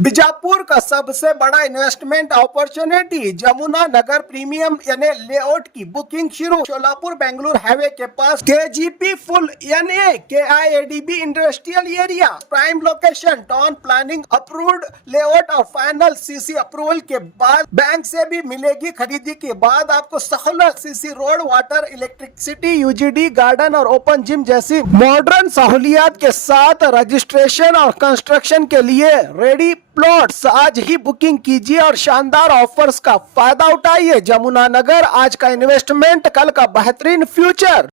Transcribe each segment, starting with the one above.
बीजापुर का सबसे बड़ा investment opportunity Jamuna Nagar premium यानी लेआउट की बुकिंग शुरू। सोलापुर बेंगलुरु हाईवे के पास केजीपी फुल यानी KIADB industrial area prime location town planning approved layout और फाइनल सीसी अप्रूवल के बाद बैंक से भी मिलेगी। खरीदी के बाद आपको सहूलत CC road, water, electricity, UGD, garden और ओपन जिम जैसी मॉडर्न सहूलियात के साथ रजिस्ट्रेशन और कंस्ट्रक्शन के लिए रेडी प्लॉट्स। आज ही बुकिंग कीजिए और शानदार ऑफर्स का फायदा उठाइए। जमुना नगर, आज का इन्वेस्टमेंट, कल का बेहतरीन फ्यूचर।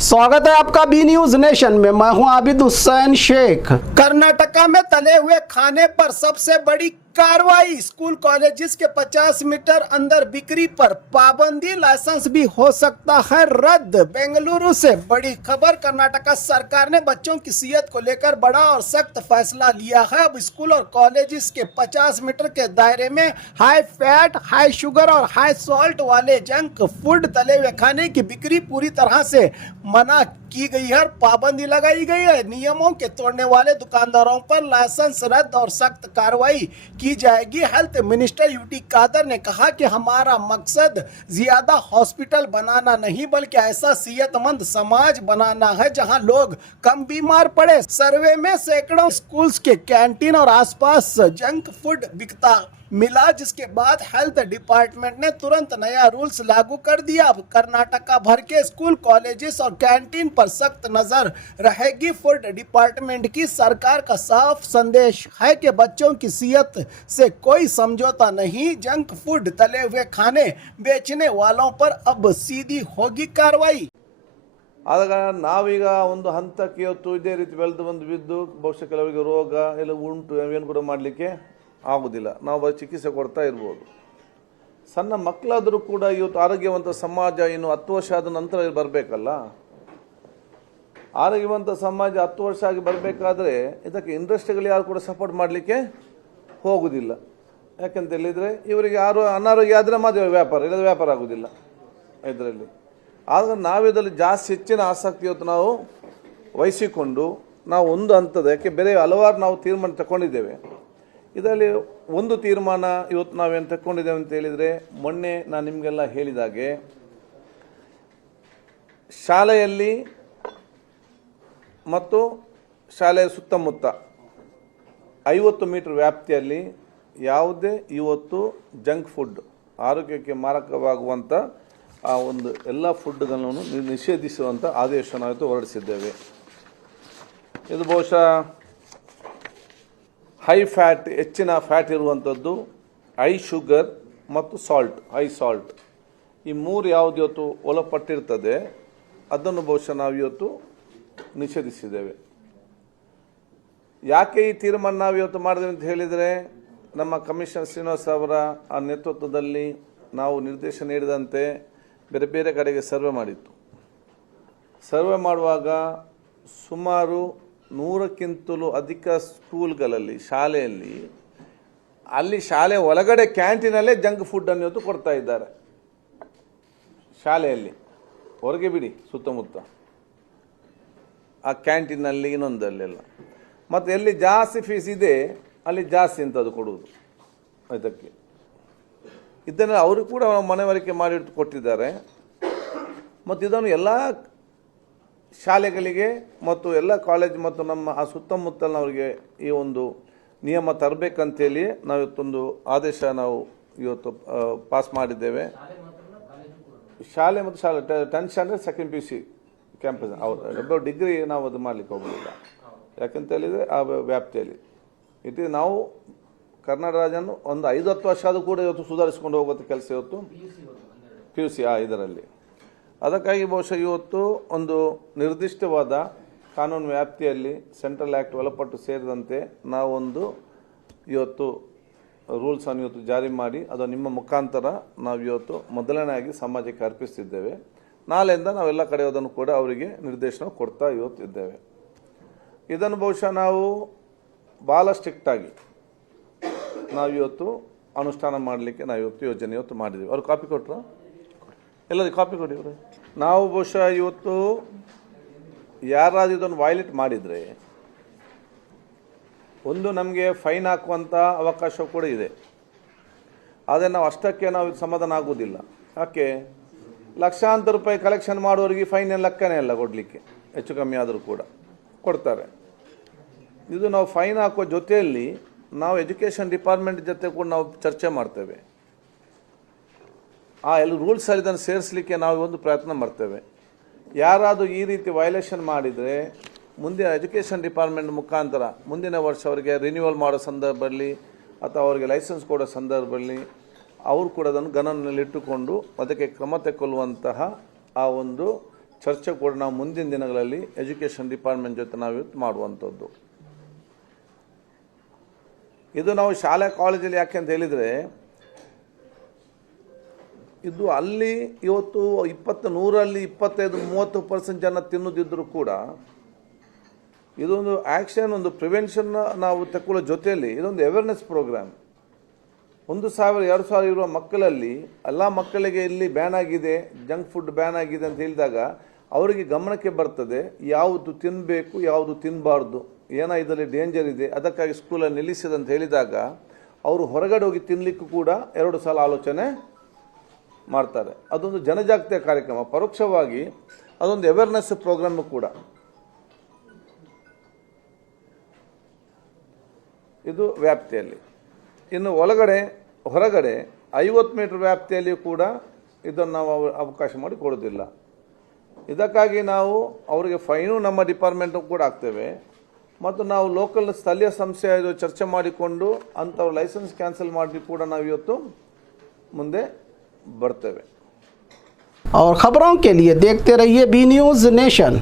स्वागत है आपका बी न्यूज नेशन में। मैं हूं आबिद हुसैन शेख। कर्नाटका में तले हुए खाने पर सबसे बड़ी कार्रवाई। स्कूल कॉलेजेस के 50 मीटर अंदर बिक्री पर पाबंदी, लाइसेंस भी हो सकता है रद्द। बेंगलुरु से बड़ी खबर। कर्नाटका सरकार ने बच्चों की सेहत को लेकर बड़ा और सख्त फैसला लिया है। अब स्कूल और कॉलेजेस के 50 मीटर के दायरे में हाई फैट, हाई शुगर और हाई सॉल्ट वाले जंक फूड, तले हुए खाने की बिक्री पूरी तरह से मना की गई है। पाबंदी लगाई गई है। नियमों के तोड़ने वाले दुकानदारों पर लाइसेंस रद्द और सख्त कार्रवाई की जाएगी। हेल्थ मिनिस्टर यूटी कादर ने कहा कि हमारा मकसद ज्यादा हॉस्पिटल बनाना नहीं बल्कि ऐसा सेहतमंद समाज बनाना है जहां लोग कम बीमार पड़े। सर्वे में सैकड़ों स्कूल्स के कैंटीन और आसपास जंक फूड बिकता मिला, जिसके बाद हेल्थ डिपार्टमेंट ने तुरंत नया रूल्स लागू कर दिया। अब कर्नाटका भर के स्कूल, कॉलेजेस और कैंटीन पर सख्त नजर रहेगी। फूड डिपार्टमेंट की सरकार का साफ संदेश है कि बच्चों की सेहत से कोई समझौता नहीं। जंक फूड, तले हुए खाने बेचने वालों पर अब सीधी होगी कार्रवाई। ಆದಾಗ ನಾವೀಗ ಒಂದು ಹಂತಕ್ಕೆ ಇವತ್ತು ಇದೇ ರೀತಿ ಬೆಳೆದು ಬಂದು ಬಿದ್ದು ಬಹುಶಃ ಕೆಲವರಿಗೆ ರೋಗ ಎಲ್ಲ ಉಂಟು, ಏನು ಕೂಡ ಮಾಡಲಿಕ್ಕೆ ಆಗೋದಿಲ್ಲ. ನಾವು ಚಿಕಿತ್ಸೆ ಕೊಡ್ತಾ ಇರ್ಬೋದು. ಸಣ್ಣ ಮಕ್ಕಳಾದರೂ ಕೂಡ ಇವತ್ತು ಆರೋಗ್ಯವಂತ ಸಮಾಜ ಇನ್ನು 10 ವರ್ಷ ಆದ ನಂತರ ಬರಬೇಕಲ್ಲ. ಆರೋಗ್ಯವಂತ ಸಮಾಜ 10 ವರ್ಷ ಆಗಿ ಬರಬೇಕಾದ್ರೆ ಇದಕ್ಕೆ ಇಂಡಸ್ಟ್ರಿಗಳು ಯಾರು ಕೂಡ ಸಪೋರ್ಟ್ ಮಾಡಲಿಕ್ಕೆ ಹೋಗೋದಿಲ್ಲ. ಯಾಕಂತ ಹೇಳಿದರೆ ಇವರಿಗೆ ಯಾರು ಅನಾರೋಗ್ಯ ಆದರೆ ಮಾತ್ರ ವ್ಯಾಪಾರ, ಇಲ್ಲದ ವ್ಯಾಪಾರ ಆಗೋದಿಲ್ಲ ಇದರಲ್ಲಿ. ಆಗ ನಾವಿದರಲ್ಲಿ ಜಾಸ್ತಿ ಹೆಚ್ಚಿನ ಆಸಕ್ತಿ ಇವತ್ತು ನಾವು ವಹಿಸಿಕೊಂಡು ನಾವು ಒಂದು ಹಂತದ, ಯಾಕೆ ಬೇರೆ ಹಲವಾರು ನಾವು ತೀರ್ಮಾನ ತಗೊಂಡಿದ್ದೇವೆ. ಇದರಲ್ಲಿ ಒಂದು ತೀರ್ಮಾನ ಇವತ್ತು ನಾವೇನು ತಗೊಂಡಿದ್ದೇವೆ ಅಂತ ಹೇಳಿದರೆ, ಮೊನ್ನೆ ನಾನು ನಿಮಗೆಲ್ಲ ಹೇಳಿದಾಗೆ ಶಾಲೆಯಲ್ಲಿ ಮತ್ತು ಶಾಲೆಯ ಸುತ್ತಮುತ್ತ 50 ಮೀಟರ್ ವ್ಯಾಪ್ತಿಯಲ್ಲಿ ಯಾವುದೇ ಇವತ್ತು ಜಂಕ್ ಫುಡ್, ಆರೋಗ್ಯಕ್ಕೆ ಮಾರಕವಾಗುವಂಥ ಆ ಒಂದು ಎಲ್ಲ ಫುಡ್ಗಳನ್ನು ನಿಷೇಧಿಸುವಂಥ ಆದೇಶ ನಾವು ಹೊರಡಿಸಿದ್ದೇವೆ. ಇದು ಬಹುಶಃ ಹೈ ಫ್ಯಾಟ್, ಹೆಚ್ಚಿನ ಫ್ಯಾಟ್ ಇರುವಂಥದ್ದು, ಹೈ ಶುಗರ್ ಮತ್ತು ಸಾಲ್ಟ್, ಹೈ ಸಾಲ್ಟ್, ಈ ಮೂರು ಯಾವುದು ಇವತ್ತು ಒಳಪಟ್ಟಿರ್ತದೆ ಅದನ್ನು ಬಹುಶಃ ನಾವು ಇವತ್ತು ನಿಷೇಧಿಸಿದ್ದೇವೆ. ಯಾಕೆ ಈ ತೀರ್ಮಾನ ನಾವು ಇವತ್ತು ಮಾಡಿದ್ದೇವೆ ಅಂತ ಹೇಳಿದರೆ, ನಮ್ಮ ಕಮಿಷನರ್ ಶ್ರೀನಿವಾಸ್ ಅವರ ಆ ನೇತೃತ್ವದಲ್ಲಿ ನಾವು ನಿರ್ದೇಶನ ನೀಡಿದಂತೆ ಬೇರೆ ಬೇರೆ ಕಡೆಗೆ ಸರ್ವೆ ಮಾಡಿತ್ತು. ಸರ್ವೆ ಮಾಡುವಾಗ ಸುಮಾರು 100ಕ್ಕಿಂತಲೂ ಅಧಿಕ ಸ್ಕೂಲ್ಗಳಲ್ಲಿ, ಶಾಲೆಯಲ್ಲಿ, ಅಲ್ಲಿ ಶಾಲೆ ಒಳಗಡೆ ಕ್ಯಾಂಟೀನಲ್ಲೇ ಜಂಕ್ ಫುಡ್ಡನ್ನು ಇವತ್ತು ಕೊಡ್ತಾ ಇದ್ದಾರೆ. ಶಾಲೆಯಲ್ಲಿ, ಹೊರಗೆ ಬಿಡಿ ಸುತ್ತಮುತ್ತ ಆ ಕ್ಯಾಂಟೀನಲ್ಲಿ, ಇನ್ನೊಂದಲ್ಲೆಲ್ಲ. ಮತ್ತು ಎಲ್ಲಿ ಜಾಸ್ತಿ ಫೀಸ್ ಇದೆ ಅಲ್ಲಿ ಜಾಸ್ತಿ ಅಂತ ಅದು ಕೊಡುವುದು. ಇದಕ್ಕೆ ಇದನ್ನು ಅವರು ಕೂಡ ಮನವರಿಕೆ ಮಾಡಿ ಕೊಟ್ಟಿದ್ದಾರೆ. ಮತ್ತು ಇದನ್ನು ಎಲ್ಲ ಶಾಲೆಗಳಿಗೆ ಮತ್ತು ಎಲ್ಲ ಕಾಲೇಜ್ ಮತ್ತು ನಮ್ಮ ಆ ಸುತ್ತಮುತ್ತಲಿನವರಿಗೆ ಈ ಒಂದು ನಿಯಮ ತರಬೇಕಂತೇಳಿ ನಾವು ಇವತ್ತೊಂದು ಆದೇಶ ನಾವು ಇವತ್ತು ಪಾಸ್ ಮಾಡಿದ್ದೇವೆ. ಶಾಲೆ ಮತ್ತು ಶಾಲೆ 10th standard, 2nd PUC campus, ಅವರು ಡಿಗ್ರಿ ನಾವು ಅದು ಮಾಡಲಿಕ್ಕೆ ಹೋಗೋದಿಲ್ಲ. ಯಾಕಂತ ಹೇಳಿದರೆ ಆ ವ್ಯಾಪ್ತಿಯಲ್ಲಿ ಇದು ನಾವು ಕರ್ನಾಟಕ ರಾಜ್ಯವನ್ನು ಒಂದು 5-10 ವರ್ಷ ಆದರೂ ಕೂಡ ಇವತ್ತು ಸುಧಾರಿಸಿಕೊಂಡು ಹೋಗೋದು ಕೆಲಸ ಇವತ್ತು PUC ಇದರಲ್ಲಿ. ಅದಕ್ಕಾಗಿ ಬಹುಶಃ ಇವತ್ತು ಒಂದು ನಿರ್ದಿಷ್ಟವಾದ ಕಾನೂನು ವ್ಯಾಪ್ತಿಯಲ್ಲಿ ಸೆಂಟ್ರಲ್ ಆ್ಯಕ್ಟ್ ಒಳಪಟ್ಟು ಸೇರಿದಂತೆ ನಾವೊಂದು ಇವತ್ತು ರೂಲ್ಸನ್ನು ಇವತ್ತು ಜಾರಿ ಮಾಡಿ ಅದು ನಿಮ್ಮ ಮುಖಾಂತರ ನಾವು ಇವತ್ತು ಮೊದಲನೆಯಾಗಿ ಸಮಾಜಕ್ಕೆ ಅರ್ಪಿಸ್ತಿದ್ದೇವೆ. ನಾಳೆಯಿಂದ ನಾವೆಲ್ಲ ಕಡೆ ಅದನ್ನು ಕೂಡ ಅವರಿಗೆ ನಿರ್ದೇಶನ ಕೊಡ್ತಾ ಇವತ್ತಿದ್ದೇವೆ. ಇದನ್ನು ಬಹುಶಃ ನಾವು ಭಾಳ ಸ್ಟ್ರಿಕ್ಟಾಗಿ ನಾವು ಇವತ್ತು ಅನುಷ್ಠಾನ ಮಾಡಲಿಕ್ಕೆ ನಾವು ಇವತ್ತು ಯೋಜನೆ ಇವತ್ತು ಮಾಡಿದ್ದೀವಿ. ಅವ್ರು ಕಾಪಿ ಕೊಟ್ಟರು, ಎಲ್ಲರಿಗೂ ಕಾಪಿ ಕೊಟ್ಟಿವ್ರೆ. ನಾವು ಬಹುಶಃ ಇವತ್ತು ಯಾರಾದರೂ ಇದನ್ನು ವೈಲೇಟ್ ಮಾಡಿದರೆ ಒಂದು ನಮಗೆ ಫೈನ್ ಹಾಕುವಂಥ ಅವಕಾಶ ಕೂಡ ಇದೆ. ಆದರೆ ನಾವು ಅಷ್ಟಕ್ಕೆ ನಾವು ಸಮಾಧಾನ ಆಗುವುದಿಲ್ಲ. ಯಾಕೆ? ಲಕ್ಷಾಂತರ ರೂಪಾಯಿ ಕಲೆಕ್ಷನ್ ಮಾಡೋರಿಗೆ ಫೈನ್ ಏನು ಲೆಕ್ಕನೇ ಇಲ್ಲ ಕೊಡಲಿಕ್ಕೆ, ಹೆಚ್ಚು ಕಮ್ಮಿ ಆದರೂ ಕೂಡ ಕೊಡ್ತಾರೆ. ಇದು ನಾವು ಫೈನ್ ಹಾಕುವ ಜೊತೆಯಲ್ಲಿ ನಾವು ಎಜುಕೇಷನ್ ಡಿಪಾರ್ಟ್ಮೆಂಟ್ ಜೊತೆ ಕೂಡ ನಾವು ಚರ್ಚೆ ಮಾಡ್ತೇವೆ. ಆ ಎಲ್ಲ ರೂಲ್ಸಲ್ಲಿ ಇದನ್ನು ಸೇರಿಸಲಿಕ್ಕೆ ನಾವು ಒಂದು ಪ್ರಯತ್ನ ಮಾಡ್ತೇವೆ. ಯಾರಾದರೂ ಈ ರೀತಿ ವೈಲೇಷನ್ ಮಾಡಿದರೆ ಮುಂದಿನ ಎಜುಕೇಷನ್ ಡಿಪಾರ್ಟ್ಮೆಂಟ್ ಮುಖಾಂತರ ಮುಂದಿನ ವರ್ಷ ಅವರಿಗೆ ರಿನ್ಯೂವಲ್ ಮಾಡೋ ಸಂದರ್ಭದಲ್ಲಿ ಅಥವಾ ಅವರಿಗೆ ಲೈಸೆನ್ಸ್ ಕೊಡೋ ಸಂದರ್ಭದಲ್ಲಿ ಅವರು ಕೂಡ ಅದನ್ನು ಗಮನದಲ್ಲಿಟ್ಟುಕೊಂಡು ಅದಕ್ಕೆ ಕ್ರಮ ತೆಗೆದುಕೊಳ್ಳುವಂತಹ ಆ ಒಂದು ಚರ್ಚೆ ಕೂಡ ನಾವು ಮುಂದಿನ ದಿನಗಳಲ್ಲಿ ಎಜುಕೇಷನ್ ಡಿಪಾರ್ಟ್ಮೆಂಟ್ ಜೊತೆ ನಾವು ಇವತ್ತು ಮಾಡುವಂಥದ್ದು. ಇದು ನಾವು ಶಾಲೆ ಕಾಲೇಜಲ್ಲಿ ಯಾಕೆ ಅಂತ ಹೇಳಿದರೆ, ಇದು ಅಲ್ಲಿ ಇವತ್ತು 100ರಲ್ಲಿ 25-30% ಜನ ತಿನ್ನೋದಿದ್ದರೂ ಕೂಡ ಇದೊಂದು ಆ್ಯಕ್ಷನ್, ಒಂದು ಪ್ರಿವೆನ್ಷನ್ನ ನಾವು ತಗೊಳ್ಳೋ ಜೊತೆಯಲ್ಲಿ ಇದೊಂದು ಅವೇರ್ನೆಸ್ ಪ್ರೋಗ್ರಾಮ್. 1,000-2,000 ಇರುವ ಮಕ್ಕಳಲ್ಲಿ ಎಲ್ಲ ಮಕ್ಕಳಿಗೆ ಇಲ್ಲಿ ಬ್ಯಾನ್ ಆಗಿದೆ, ಜಂಕ್ ಫುಡ್ ಬ್ಯಾನ್ ಆಗಿದೆ ಅಂತ ಹೇಳಿದಾಗ ಅವರಿಗೆ ಗಮನಕ್ಕೆ ಬರ್ತದೆ ಯಾವುದು ತಿನ್ನಬೇಕು ಯಾವುದು ತಿನ್ನಬಾರ್ದು, ಏನೋ ಇದರಲ್ಲಿ ಡೇಂಜರ್ ಇದೆ, ಅದಕ್ಕಾಗಿ ಸ್ಕೂಲಲ್ಲಿ ನಿಲ್ಲಿಸಿದೆ ಅಂತ ಹೇಳಿದಾಗ ಅವರು ಹೊರಗಡೆ ಹೋಗಿ ತಿನ್ನಲಿಕ್ಕೂ ಕೂಡ 2 ಸಲ ಆಲೋಚನೆ ಮಾಡ್ತಾರೆ. ಅದೊಂದು ಜನಜಾಗೃತಿಯ ಕಾರ್ಯಕ್ರಮ, ಪರೋಕ್ಷವಾಗಿ ಅದೊಂದು ಅವೇರ್ನೆಸ್ ಪ್ರೋಗ್ರಾಮು ಕೂಡ. ಇದು ವ್ಯಾಪ್ತಿಯಲ್ಲಿ. ಇನ್ನು ಹೊರಗಡೆ 50 ಮೀಟರ್ ವ್ಯಾಪ್ತಿಯಲ್ಲಿ ಕೂಡ ಇದನ್ನು ನಾವು ಅವಕಾಶ ಮಾಡಿ ಕೊಡೋದಿಲ್ಲ. ಇದಕ್ಕಾಗಿ ನಾವು ಅವರಿಗೆ ಫೈನು ನಮ್ಮ ಡಿಪಾರ್ಟ್ಮೆಂಟು ಕೂಡ ಹಾಕ್ತೇವೆ ಮತ್ತು ನಾವು ಲೋಕಲ್ ಸ್ಥಳೀಯ ಸಂಸ್ಥೆ ಚರ್ಚೆ ಮಾಡಿಕೊಂಡು ಅಂಥವ್ರ ಲೈಸೆನ್ಸ್ ಕ್ಯಾನ್ಸಲ್ ಮಾಡಿ ಕೂಡ ನಾವು ಇವತ್ತು ಮುಂದೆ ಬರ್ತೇವೆ. और खबरों के लिए देखते रहिए बी न्यूज़ नेशन।